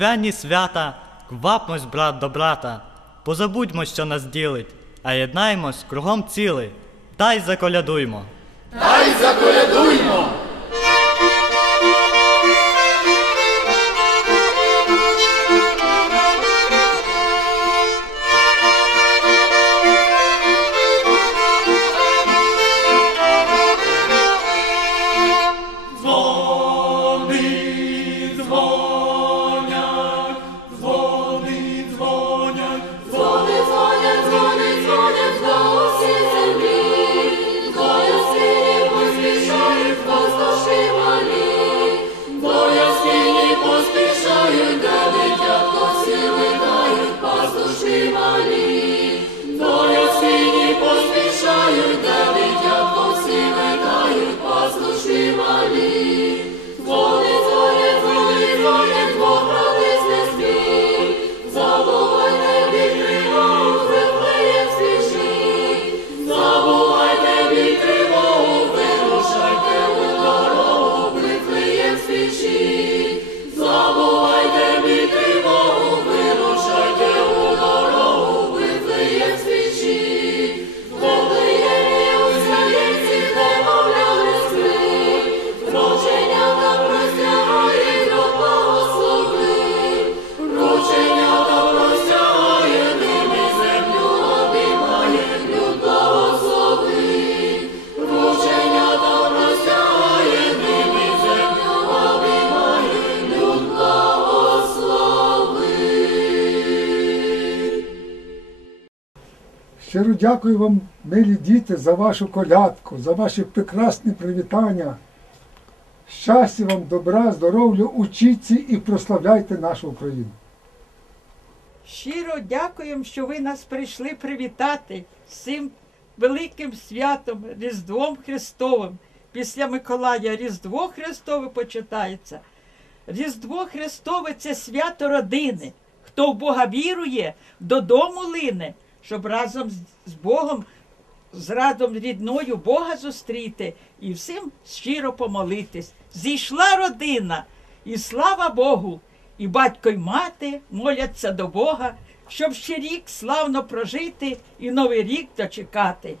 Різдвяні свята квапмось брат до брата, позабудьмо, що нас ділить, а єднаймось кругом цілий, та заколядуймо. Та й заколядуймо! Щиро дякую вам, милі діти, за вашу колядку, за ваші прекрасні привітання. Щастя вам, добра, здоров'я, учіться і прославляйте нашу Україну. Щиро дякуємо, що ви нас прийшли привітати з цим великим святом Різдвом Христовим. Після Миколая Різдво Христове почитається. Різдво Христове це свято родини. Хто в Бога вірує, додому лине, щоб разом з- Богом, з радом рідною Бога зустріти і всім щиро помолитись. Зійшла родина, і слава Богу, і батько й мати моляться до Бога, щоб ще рік славно прожити і новий рік дочекати.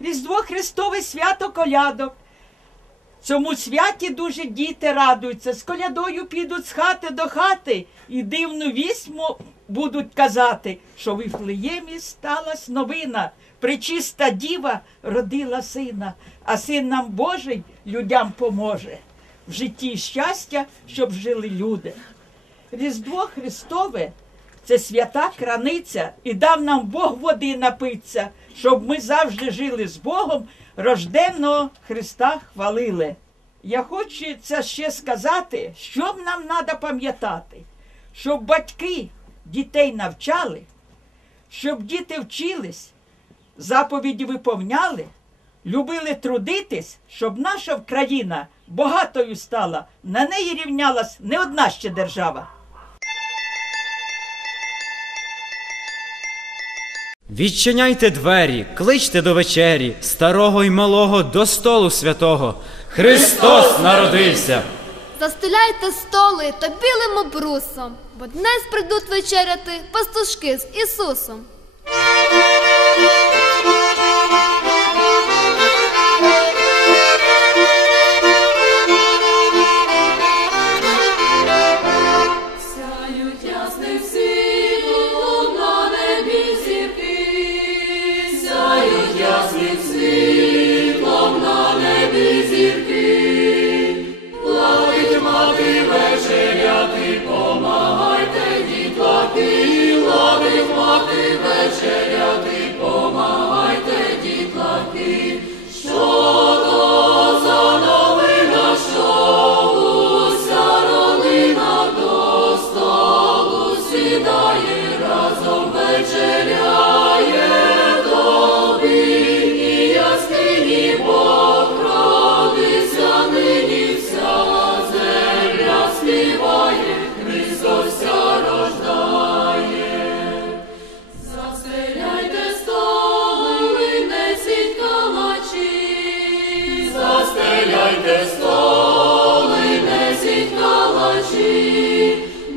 Різдво Христове свято колядок. Цьому святі дуже діти радуються, з колядою підуть з хати до хати і дивну вісьму будуть казати, що в Іфлеємі сталась новина. Пречиста діва родила сина, а син нам Божий людям поможе. В житті щастя, щоб жили люди. Різдво Христове це свята краниця, і дав нам Бог води напиться, щоб ми завжди жили з Богом, рожденного Христа хвалили. Я хочу це ще сказати, що нам треба пам'ятати, щоб батьки дітей навчали, щоб діти вчились, заповіді виповняли, любили трудитись, щоб наша країна багатою стала, на неї рівнялась не одна ще держава. Відчиняйте двері, кличте до вечері, старого й малого до столу святого. Христос народився! Застеляйте столи та білим обрусом, бо днес прийдуть вечеряти пастушки з Ісусом.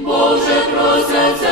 Boże, proszę Cię.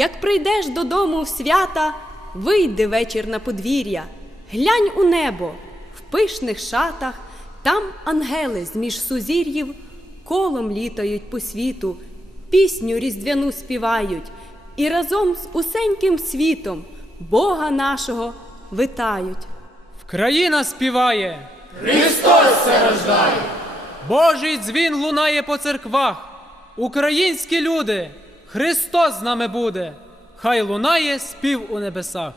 Як прийдеш додому в свята, вийди вечір на подвір'я, глянь у небо в пишних шатах, там ангели з між сузір'їв колом літають по світу, пісню різдвяну співають і разом з усеньким світом Бога нашого витають. Вкраїна співає, Христос се рождає. Божий дзвін лунає по церквах. Українські люди, Христос з нами буде. Хай лунає спів у небесах.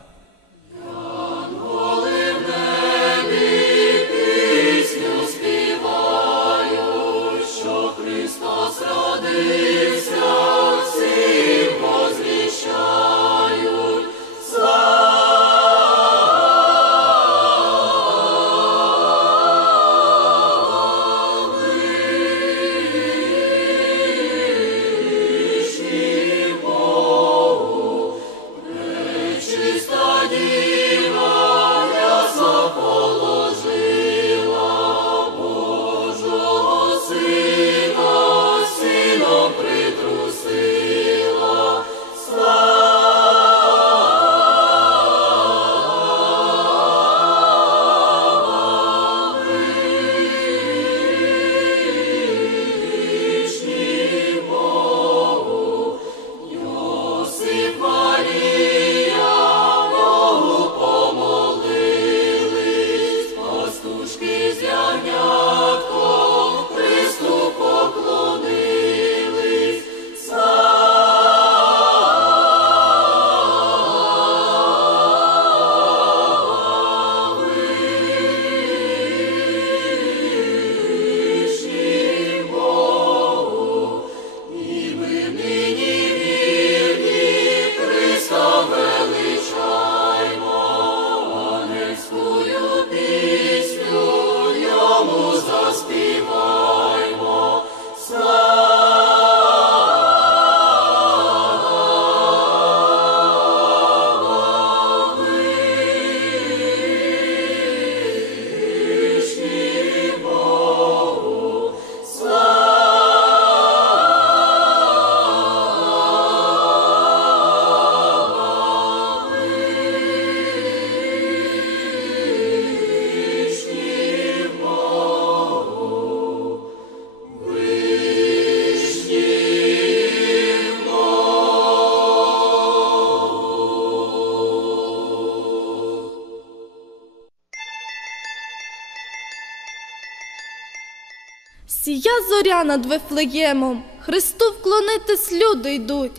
Зоря над Вифлеємом, Христу вклонитись люди йдуть,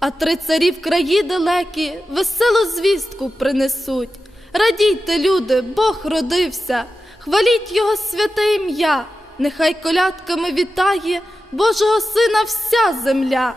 а три царі в краї далекі веселу звістку принесуть. Радійте, люди, Бог родився, хваліть Його святе ім'я, нехай колядками вітає Божого Сина вся земля.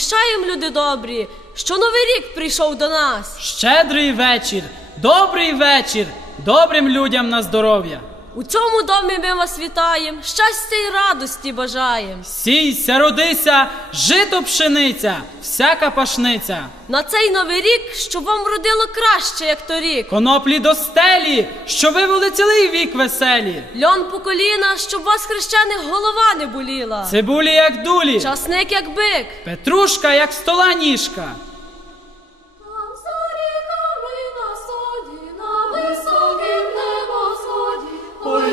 Сповіщаєм, люди добрі, що новий рік прийшов до нас. Щедрий вечір, добрий вечір, добрим людям на здоров'я. У цьому домі ми вас вітаєм, щастя й радості бажаєм. Сійся, родися, жито пшениця, всяка пашниця. На цей новий рік, щоб вам родило краще, як торік. Коноплі до стелі, що ви були цілий вік веселі. Льон по коліна, щоб вас хрещених голова не боліла. Цибулі, як дулі, Часник, як бик. петрушка, як стола ніжка.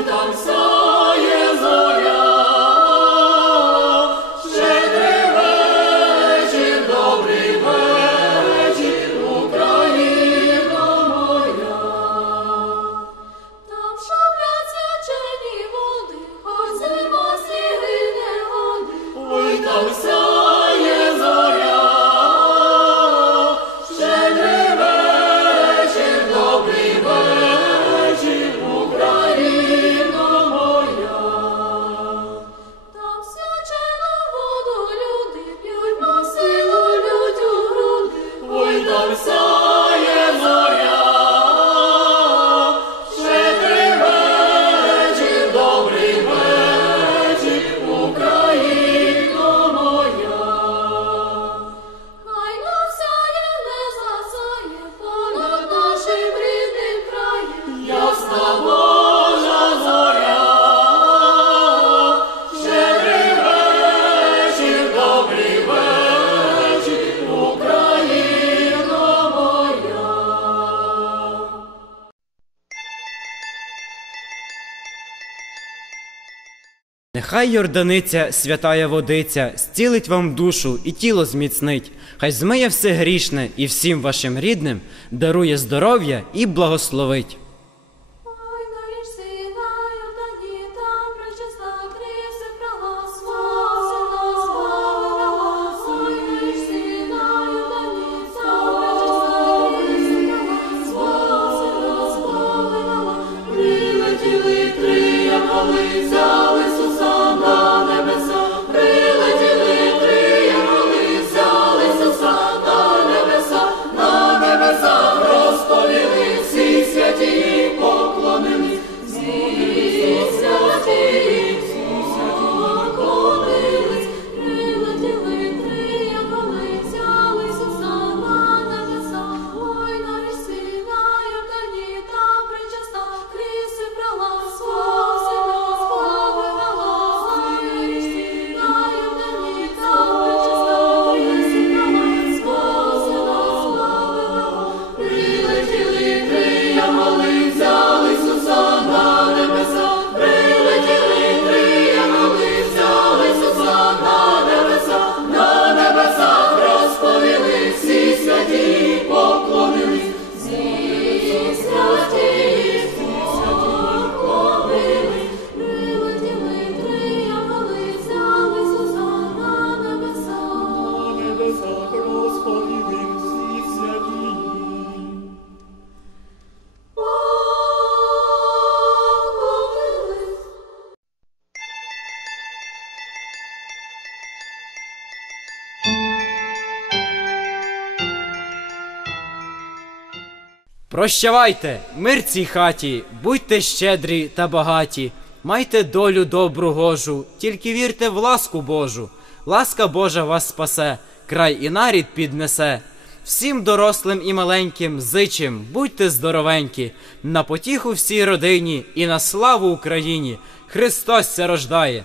dal Нехай Йорданиця, святая водиця, зцілить вам душу і тіло зміцнить, хай змиє все грішне і всім вашим рідним дарує здоров'я і благословить. Прощавайте, мир цій хаті, будьте щедрі та багаті, майте долю добру гожу, тільки вірте в ласку Божу. Ласка Божа вас спасе, край і нарід піднесе. Всім дорослим і маленьким зичим, будьте здоровенькі, на потіху всій родині і на славу Україні. Христос рождає.